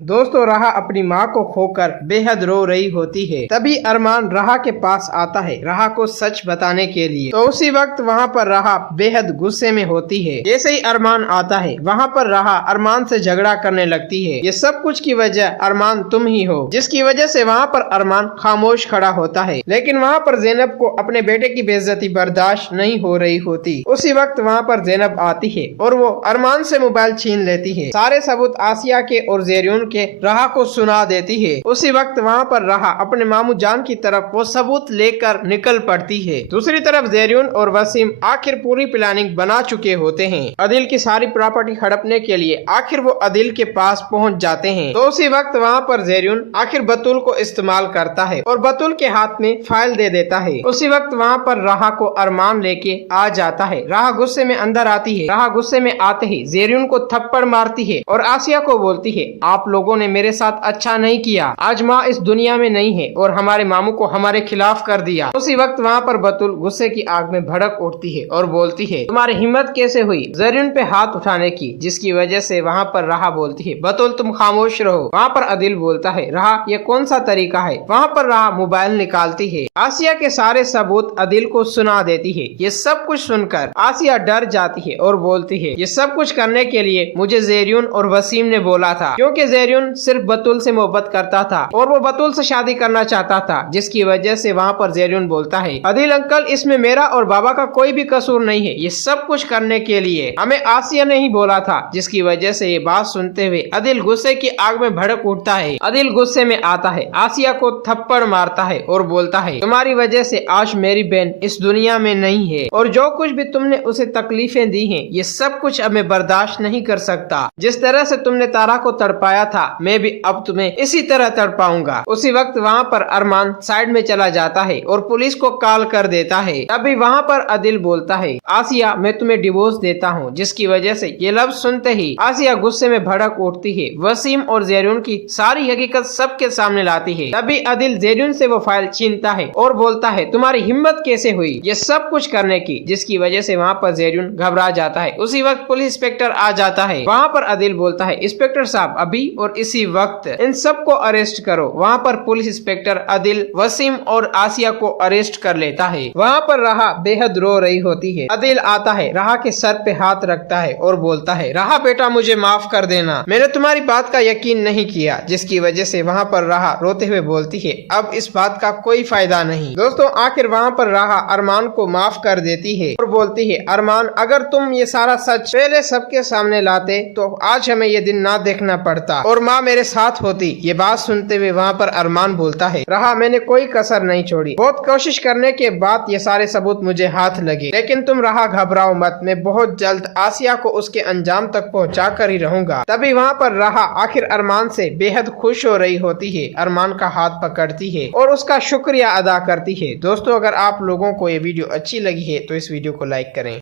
दोस्तों राहा अपनी माँ को खोकर बेहद रो रही होती है। तभी अरमान राहा के पास आता है राहा को सच बताने के लिए। तो उसी वक्त वहाँ पर राहा बेहद गुस्से में होती है। जैसे ही अरमान आता है वहाँ पर राहा अरमान से झगड़ा करने लगती है। ये सब कुछ की वजह अरमान तुम ही हो, जिसकी वजह से वहाँ पर अरमान खामोश खड़ा होता है। लेकिन वहाँ पर ज़ैनब को अपने बेटे की बेइज्जती बर्दाश्त नहीं हो रही होती। उसी वक्त वहाँ पर ज़ैनब आती है और वो अरमान से मोबाइल छीन लेती है। सारे सबूत आसिया के और ज़ेरियुन के राहा को सुना देती है। उसी वक्त वहाँ पर राहा अपने मामू जान की तरफ वो सबूत लेकर निकल पड़ती है। दूसरी तरफ ज़ेरियुन और वसीम आखिर पूरी प्लानिंग बना चुके होते हैं। अदिल की सारी प्रॉपर्टी हड़पने के लिए आखिर वो अदिल के पास पहुँच जाते हैं। तो उसी वक्त वहाँ पर ज़ेरियुन आखिर बतूल को इस्तेमाल करता है और बतूल के हाथ में फाइल दे देता है। उसी वक्त वहाँ पर राहा को अरमान लेके आ जाता है। राहा गुस्से में अंदर आती है। राहा गुस्से में आते ही ज़ेरियुन को थप्पड़ मारती है और आसिया को बोलती है, आप लोगों ने मेरे साथ अच्छा नहीं किया। आज माँ इस दुनिया में नहीं है और हमारे मामू को हमारे खिलाफ कर दिया। उसी वक्त वहाँ पर बतूल गुस्से की आग में भड़क उठती है और बोलती है, तुम्हारी हिम्मत कैसे हुई ज़ेरियुन पे हाथ उठाने की? जिसकी वजह से वहाँ पर राहा बोलती है, बतूल तुम खामोश रहो। वहाँ पर अदिल बोलता है, राहा ये कौन सा तरीका है? वहाँ पर राहा मोबाइल निकालती है। आसिया के सारे सबूत अदिल को सुना देती है। ये सब कुछ सुनकर आसिया डर जाती है और बोलती है, ये सब कुछ करने के लिए मुझे ज़ेरियुन और वसीम ने बोला था, क्योंकि ज़ेरियुन सिर्फ बतूल से मोहब्बत करता था और वो बतूल से शादी करना चाहता था। जिसकी वजह से वहाँ पर ज़ेरियुन बोलता है, अदिल अंकल इसमें मेरा और बाबा का कोई भी कसूर नहीं है। ये सब कुछ करने के लिए हमें आसिया ने ही बोला था। जिसकी वजह से ये बात सुनते हुए अदिल गुस्से की आग में भड़क उठता है। अदिल गुस्से में आता है, आसिया को थप्पड़ मारता है और बोलता है, तुम्हारी वजह से आज मेरी बहन इस दुनिया में नहीं है और जो कुछ भी तुमने उसे तकलीफें दी हैं ये सब कुछ अब मैं बर्दाश्त नहीं कर सकता। जिस तरह से तुमने तारा को तड़पाया था मैं भी अब तुम्हें इसी तरह तड़पाऊंगा। उसी वक्त वहाँ पर अरमान साइड में चला जाता है और पुलिस को कॉल कर देता है। तभी वहाँ पर अदिल बोलता है, आसिया मैं तुम्हें डिवोर्स देता हूँ। जिसकी वजह से ये लफ्ज सुनते ही आसिया गुस्से में भड़क उठती है। वसीम और ज़ेरियुन की सारी हकीकत सबके सामने लाती है। तभी अदिल ज़ेरियुन से वो फाइल छीनता है और बोलता है, तुम्हारी हिम्मत कैसे हुई ये सब कुछ करने की? जिसकी वजह से वहाँ पर ज़ेरियुन घबरा जाता है। उसी वक्त पुलिस इंस्पेक्टर आ जाता है। वहाँ पर अदिल बोलता है, इंस्पेक्टर साहब अभी और इसी वक्त इन सबको अरेस्ट करो। वहाँ पर पुलिस इंस्पेक्टर अदिल, वसीम और आसिया को अरेस्ट कर लेता है। वहाँ पर राहा बेहद रो रही होती है। अदिल आता है, राहा के सर पे हाथ रखता है और बोलता है, राहा बेटा मुझे माफ कर देना, मैंने तुम्हारी बात का यकीन नहीं किया। जिसकी वजह से वहाँ पर राहा रोते हुए बोलती है, अब इस बात का कोई फायदा नहीं। दोस्तों आखिर वहाँ पर राहा अरमान को माफ कर देती है और बोलती है, अरमान अगर तुम ये सारा सच पहले सबके सामने लाते तो आज हमें ये दिन ना देखना पड़ता और माँ मेरे साथ होती। ये बात सुनते हुए वहाँ पर अरमान बोलता है, राहा मैंने कोई कसर नहीं छोड़ी, बहुत कोशिश करने के बाद ये सारे सबूत मुझे हाथ लगे, लेकिन तुम राहा घबराओ मत, मैं बहुत जल्द आसिया को उसके अंजाम तक पहुँचा कर ही रहूंगा। तभी वहाँ पर राहा आखिर अरमान से बेहद खुश हो रही होती है। अरमान का हाथ पकड़ती है और उसका शुक्रिया अदा करती है। दोस्तों अगर आप लोगों को ये वीडियो अच्छी लगी है तो इस वीडियो को लाइक करें।